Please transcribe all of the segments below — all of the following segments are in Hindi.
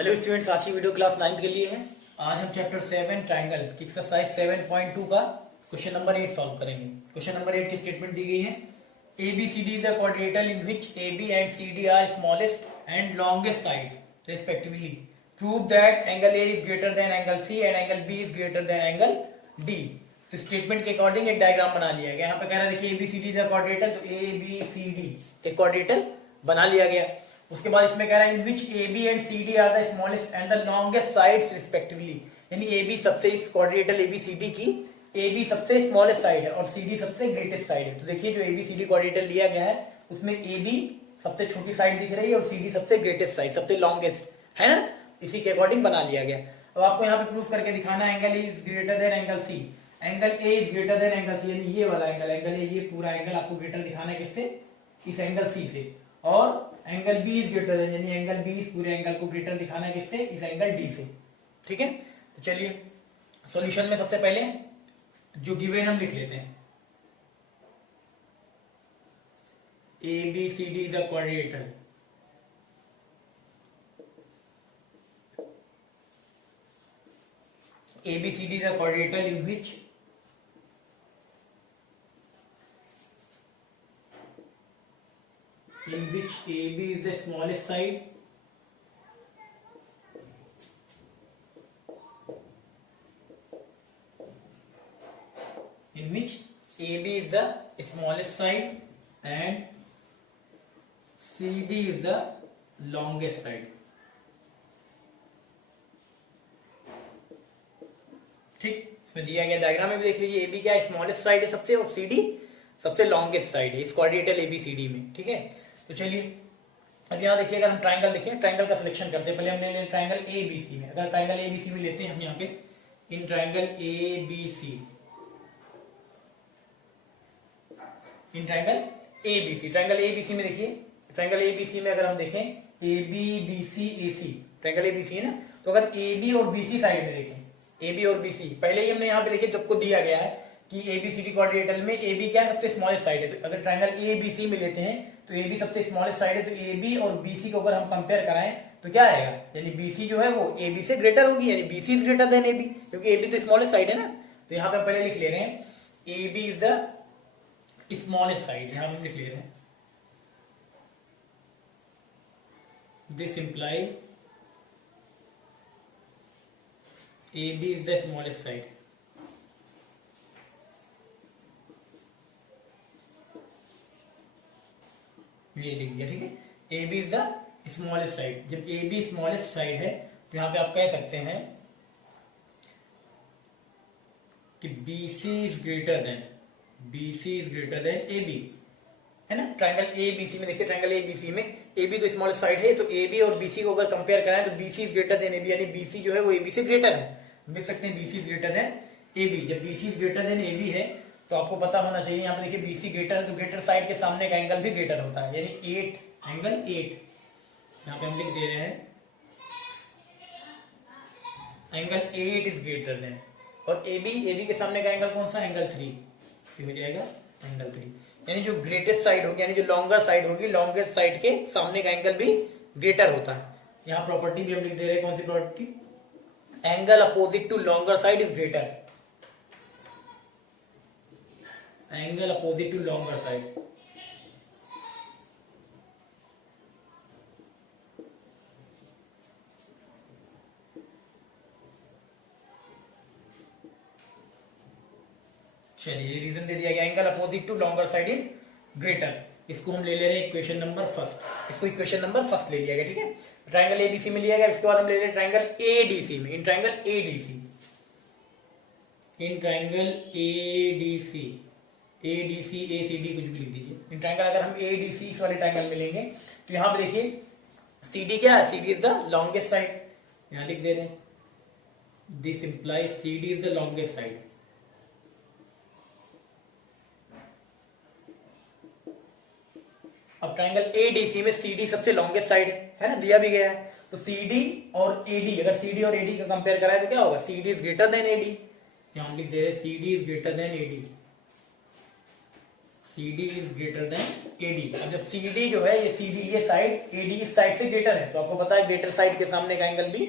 हेलो स्टूडेंट्स, आज की वीडियो क्लास 9th के लिए है। आज हम चैप्टर 7 ट्राइंगल की एक्सरसाइज 7.2 का क्वेश्चन नंबर 8 सॉल्व करेंगे। क्वेश्चन नंबर 8 की स्टेटमेंट दी गई है, ABCD is a quadrilateral in which AB and CD are smallest and longest sides respectively. Prove that angle A is greater than angle C and angle B is greater than angle D। तो स्टेटमेंट के अकॉर्डिंग एक डायग्राम बना लिया गया। यहाँ पे कह रहा है देखिए ABCD इज अ क्वाड्रिलेटरल, तो ABCD एक क्वाड्रिलेटरल बना लिया गया। उसके बाद इसमें कह रहा है in which AB and CD are the smallest and the longest sides respectively, यानी AB सबसे इस क्वाड्रिलेटरल ABCD की AB सबसे स्मॉलेस्ट साइड है और CD सबसे ग्रेटेस्ट साइड है। तो देखिए जो ABCD क्वाड्रिलेटरल लिया गया है उसमें AB सबसे छोटी साइड दिख रही है और CD सबसे ग्रेटेस्ट साइड, सबसे लॉन्गेस्ट है ना, इसी के अकॉर्डिंग बना लिया गया। अब आपको यहाँ पे प्रूफ करके दिखाना है angle is greater than angle C, angle A is greater than angle C, यानी ये वाला एंगल A, ये पूरा एंगल आपको ग्रेटर दिखाना है किससे, इस एंगल C से। और angle B is greater then, यानी एंगल B इस पूरे एंगल को ग्रेटर दिखाना है किससे, इस एंगल D से। ठीक है, तो चलिए सॉल्यूशन में सबसे पहले जो गिवन हम लिख लेते हैं। ABCD is a quadrilateral, ABCD is a quadrilateral in which AB is the smallest side and CD is the longest side। ठीक, इसमें दिया गया डायग्राम में भी देख लीजिए, AB क्या स्मॉलेस्ट साइड है सबसे और CD सबसे लॉन्गेस्ट साइड है इस क्वाड्रिलेटरल ABCD में। ठीक है, तो चलिए अब यहाँ देखिए, अगर हम ट्राइंगल देखें, ट्राइंगल का सिलेक्शन करते हैं। पहले हमने ले ट्राइंगल ABC में, अगर ट्राइंगल ABC में लेते हैं हम यहाँ पे in triangle ABC, in triangle ABC, triangle ABC में देखिए, ट्राइंगल ABC में अगर हम देखें ABBCAC, ट्राइंगल ABC है ना, तो अगर AB और BC साइड में देखें, AB और BC, पहले ही हमने यहाँ पे देखिए सबको दिया गया है कि ABCD क्वाड्रिलेटरल में AB क्या है, सबसे स्मॉलेस्ट साइड है। तो अगर ट्राइंगल ABC में लेते हैं तो AB सबसे स्मॉलेस्ट साइड है, तो AB और BC को अगर हम कंपेयर कराएं तो क्या आएगा, यानी BC जो है वो AB से ग्रेटर होगी, यानी BC is greater then AB, क्योंकि AB तो स्मॉलेस्ट साइड है ना। तो यहाँ पे हम पहले लिख ले रहे हैं AB is the smallest side, यहाँ हम लिख ले रहे हैं this imply AB is the smallest side। ये लिख दिया, ठीक है, AB is the smallest side। जब AB स्मॉलेस्ट साइड है तो यहां पे आप कह सकते हैं कि BC is greater than AB, है ना। ट्राइंगल ABC में देखिए, ट्राइंगल ABC में AB तो स्मॉलेस्ट साइड है, तो AB और BC को अगर कंपेयर कराएं तो BC is greater then AB, यानी BC जो है वो AB से ग्रेटर है। देख सकते हैं BC is greater then AB। जब BC is greater then AB है तो आपको पता होना चाहिए, यहाँ पे देखिए BC ग्रेटर है तो ग्रेटर साइड के सामने का एंगल भी ग्रेटर होता है, यानी 8 एंगल 8, यहाँ पे हम लिख दे रहे हैं एंगल 8 इज ग्रेटर देन, और AB के सामने का एंगल कौन सा, एंगल 3 हो जाएगा, एंगल 3, यानी जो ग्रेटेस्ट साइड होगी, यानी जो लॉन्गर साइड होगी, लॉन्गेस्ट साइड के सामने का एंगल भी ग्रेटर होता है। यहाँ प्रॉपर्टी भी हम लिख दे रहे हैं, कौन सी property, angle opposite to longer side is greater, angle opposite to longer side. चलिए रीजन दे दिया गया, angle opposite to longer side is greater. इसको हम ले ले रहे हैं इक्वेशन नंबर फर्स्ट, इसको इक्वेशन नंबर फर्स्ट ले लिया गया। ठीक है, ट्राइंगल ABC में लिया गया। इसके बाद हम ले ले ट्राइंगल ADC में, इन ट्राइंगल ADC, ACD कुछ भी लिख दीजिए। इन ट्राइंगल अगर हम ADC इस वाले ट्राइंगल में लेंगे तो यहाँ पे देखिए CD क्या है, CD is the longest side, यहाँ लिख दे रहे हैं this implies CD is the longest side. अब ट्राइंगल ADC में CD सबसे लॉन्गेस्ट साइड है ना, दिया भी गया है, तो CD और AD, अगर CD और AD का कंपेयर कराए तो क्या होगा, CD is greater than AD, यहां लिख दे रहे CD is greater than AD, C D is greater than A D. अब जब सी डी जो है ये सी डी ये साइड ए डी इस साइड से ग्रेटर है, तो आपको पता है ग्रेटर साइड के सामने का एंगल भी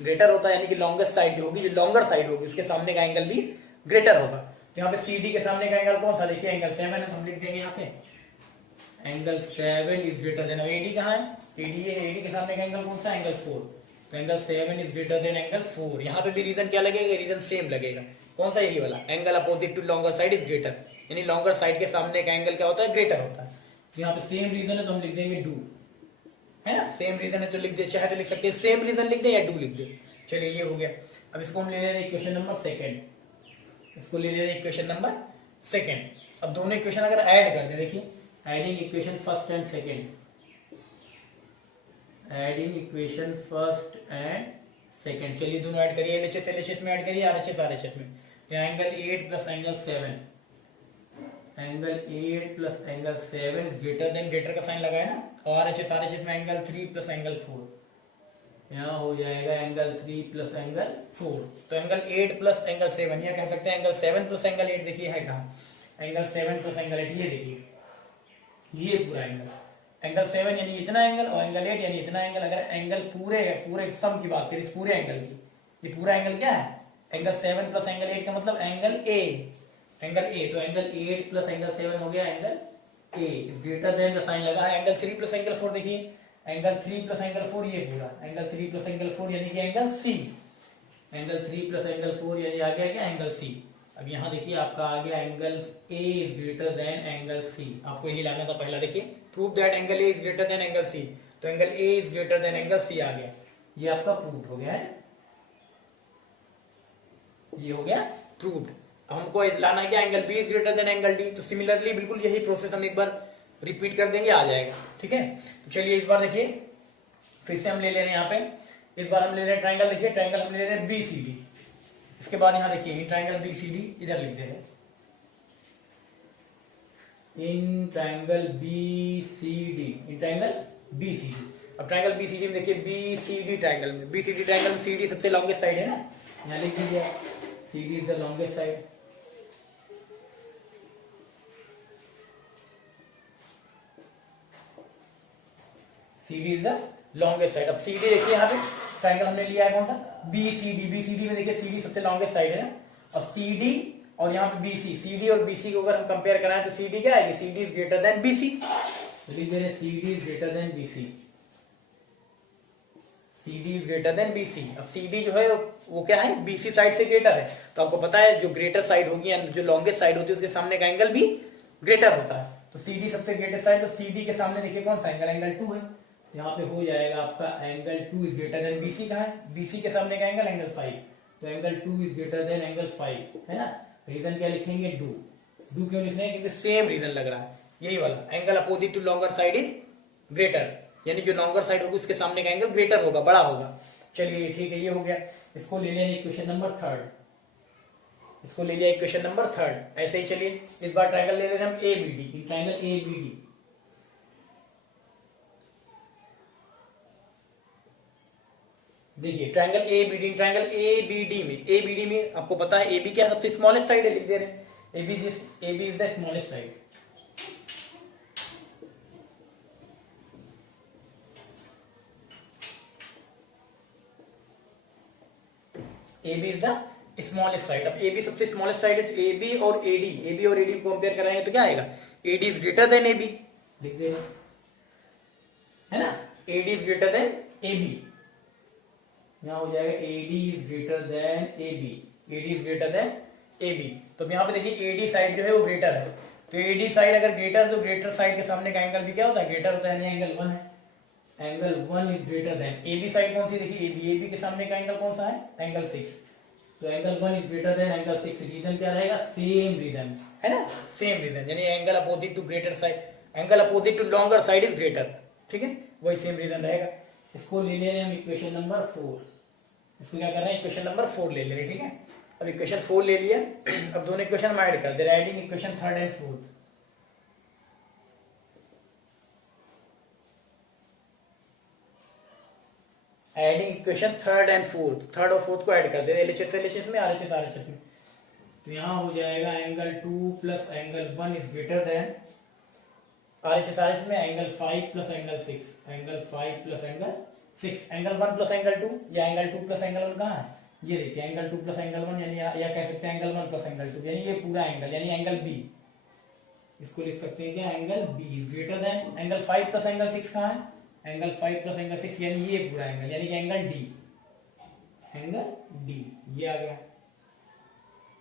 ग्रेटर होता है, यानी कि लॉन्गेस्ट साइड जो होगी, जो लॉन्गर साइड होगी उसके सामने का एंगल भी ग्रेटर होगा। तो यहाँ पे सी डी के सामने का एंगल कौन सा, देखिए एंगल 7 है, तो हम लिख देंगे यहाँ पे angle 7 is greater than. A D कहाँ है, ए डी है, ए डी के सामने का एंगल कौन सा, एंगल 4, तो angle 7 is greater than angle 4। यहाँ पे भी रीजन क्या लगेगा, रीजन सेम लगेगा, कौन सा, यही वाला, angle opposite to longer side is greater, यानी लॉन्गर साइड के सामने का एंगल क्या होता है, ग्रेटर होता है। तो यहाँ पे सेम रीजन है तो हम लिख देंगे डू, है ना, सेम रीजन है तो लिख दे, चाहे तो लिख सकते हैं सेम रीजन लिख दे या डू लिख दे। चलिए ये हो गया। अब इसको हम ले ले रहे हैं इक्वेशन नंबर सेकंड, इसको ले ले रहे हैं इक्वेशन नंबर सेकंड। अब दोनों इक्वेशन अगर ऐड कर दे, देखिए adding equation first and second, adding equation first and second, चलिए दोनों ऐड करिए, एलएचएस एलएचएस में ऐड करिए, आरएचएस आरएचएस में। तो angle 8 plus angle 7, angle 8 plus angle 7 is greater then, greater का साइन लगाए ना, और आरएचएस आरएचएस में एंगल 3 प्लस एंगल 4, यहाँ हो जाएगा एंगल 3 प्लस एंगल 4। तो एंगल 8 प्लस एंगल 7, या कह सकते हैं एंगल 7 प्लस एंगल 8, देखिए है कहाँ, एंगल 7 प्लस एंगल 8, ये देखिए ये पूरा एंगल, एंगल 7 यानी इतना एंगल और एंगल 8 यानी इतना एंगल। अगर एंगल पूरे सम की बात करें, इस पूरे एंगल की, ये पूरा एंगल क्या है, एंगल 7 प्लस एंगल 8 का मतलब एंगल ए, एंगल ए, तो एंगल 8 प्लस एंगल 7 हो गया angle A is greater then, का साइन लगा है। एंगल 3 प्लस एंगल 4, देखिए एंगल 3 प्लस एंगल 4, ये पूरा एंगल 3 प्लस एंगल 4 यानी कि angle C, angle 3 plus angle 4 यानी आ गया क्या, एंगल सी। अब यहाँ देखिए आपका आ गया angle A is greater than angle C, आपको यही लाना था पहला, देखिए prove that angle A is greater than angle C, तो angle A is greater than angle C आ गया, ये आपका प्रूव हो गया है, ये हो गया प्रूव्ड। अब हमको लाना क्या, angle B is greater than angle D, तो सिमिलरली बिल्कुल यही प्रोसेस हम एक बार रिपीट कर देंगे, आ जाएगा, ठीक है। तो चलिए इस बार देखिए फिर से हम ले ले रहे हैं यहाँ पे, इस बार हम ले रहे हैं ट्राइंगल, देखिए ट्राइंगल हम ले रहे हैं बी सी डी, इसके बाद यहाँ देखिए ट्राइंगल बी सी डी इधर लिख दे रहे, in triangle B C D, in triangle B C D. अब ट्राइंगल बी सी डी में देखिए बी सी डी ट्राइंगल में, बी सी डी ट्राइंगल में सी डी सबसे लॉन्गेस्ट साइड है ना, यहाँ लिख दीजिए C D is the longest side, C D is the longest side. अब सी डी देखिए यहाँ पे ट्राइंगल हमने लिया है कौन सा, B C D, B C D में देखिए सी डी सबसे लॉन्गेस्ट साइड है ना, और सी डी और यहाँ पे बीसी, सी डी और बीसी को अगर हम कंपेयर कराएं तो सी डी क्या आएगी, C D is greater than BC, लिख दे रहे C D is greater than BC, C D is greater than BC. अब सी डी जो है वो क्या है, बीसी साइड से ग्रेटर है, तो आपको पता है जो ग्रेटर साइड होगी, जो लॉन्गेस्ट साइड होती है उसके सामने का एंगल भी ग्रेटर होता है, तो सी डी सबसे ग्रेटेस्ट साइड, तो सी डी के सामने देखिए कौन सा एंगल, एंगल 2 है, यहाँ पे हो जाएगा आपका angle 2 is greater than BC का है, बीसी के सामने का एंगल एंगल 5, तो angle 2 is greater than angle 5, है ना। रीजन क्या लिखेंगे, डू, डू क्यों लिख रहे हैं, क्योंकि सेम रीजन लग रहा है, यही वाला angle opposite to longer side is greater, यानी जो लॉन्गर साइड होगी उसके सामने का एंगल ग्रेटर होगा, बड़ा होगा। चलिए ठीक है, ये हो गया। इसको ले लिया इक्वेशन नंबर थर्ड, इसको ले लिया इक्वेशन नंबर थर्ड। ऐसे ही चलिए इस बार ट्राइंगल ले रहे हैं हम A B D, triangle A B D, देखिए triangle A B D, triangle A B D में, ए बी डी में आपको पता है ए बी क्या सबसे स्मॉलेस्ट साइड है, लिख दे रहे हैं A B is the smallest side, A B is the smallest side. अब ए बी सबसे स्मॉलेस्ट साइड है, तो ए बी और ए डी को कंपेयर कराएंगे तो क्या आएगा, A D is greater than A B, लिख दे है ना, A D is greater than A B, यहाँ हो जाएगा A D is greater than A B, A D is greater than A B. तो यहाँ पे देखिए ए डी साइड जो है वो ग्रेटर है, तो ए डी साइड अगर ग्रेटर, तो ग्रेटर साइड के सामने का एंगल भी क्या होता है, ग्रेटर होता है, यानी एंगल 1 है, angle 1 is greater than A B side कौन सी, देखिए ए बी के सामने का एंगल कौन सा है, एंगल 6, तो angle 1 is greater than angle 6। Reason क्या रहेगा, सेम रीजन है ना, सेम रीजन, यानी angle opposite to greater side, angle opposite to longer side is greater, ठीक है, वही सेम रीजन रहेगा। इसको ले ले रहे हैं हम इक्वेशन नंबर 4, इसको क्या कर रहे हैं, इक्वेशन नंबर 4 ले ले रहे हैं, ठीक है। अब इक्वेशन 4 ले लिया, अब दोनों इक्वेशन हम ऐड कर दे रहे हैं, adding equation third and fourth, adding equation third and fourth, third और फोर्थ को ऐड कर दे रहे हैं, एलएचएस में, आरएचएस में, तो यहां हो जाएगा angle 2 plus angle 1 is greater then RHS में angle 5 plus angle 6, angle 5 plus angle 6, angle 1 plus angle 2 या एंगल 2 प्लस एंगल 1 कहाँ है? ये देखिए एंगल 2 प्लस एंगल 1 यानी या कह सकते हैं एंगल 1 प्लस एंगल 2 यानी ये पूरा एंगल यानी एंगल बी। इसको लिख सकते हैं क्या? Angle B is greater than angle 5 plus angle 6 कहाँ है? एंगल 5 प्लस एंगल 6 यानी ये पूरा एंगल यानी कि एंगल डी, एंगल डी ये आ गया।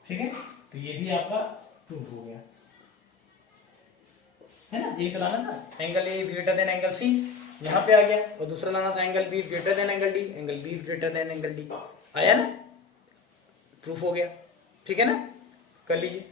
ठीक है, तो ये भी आपका प्रूफ हो गया है ना। यही तो लाना था, angle A is greater than angle C, यहां पे आ गया। और दूसरा लाना था angle B is greater than angle D, angle B is greater than angle D, आया ना, प्रूफ हो गया। ठीक है ना, कर लीजिए।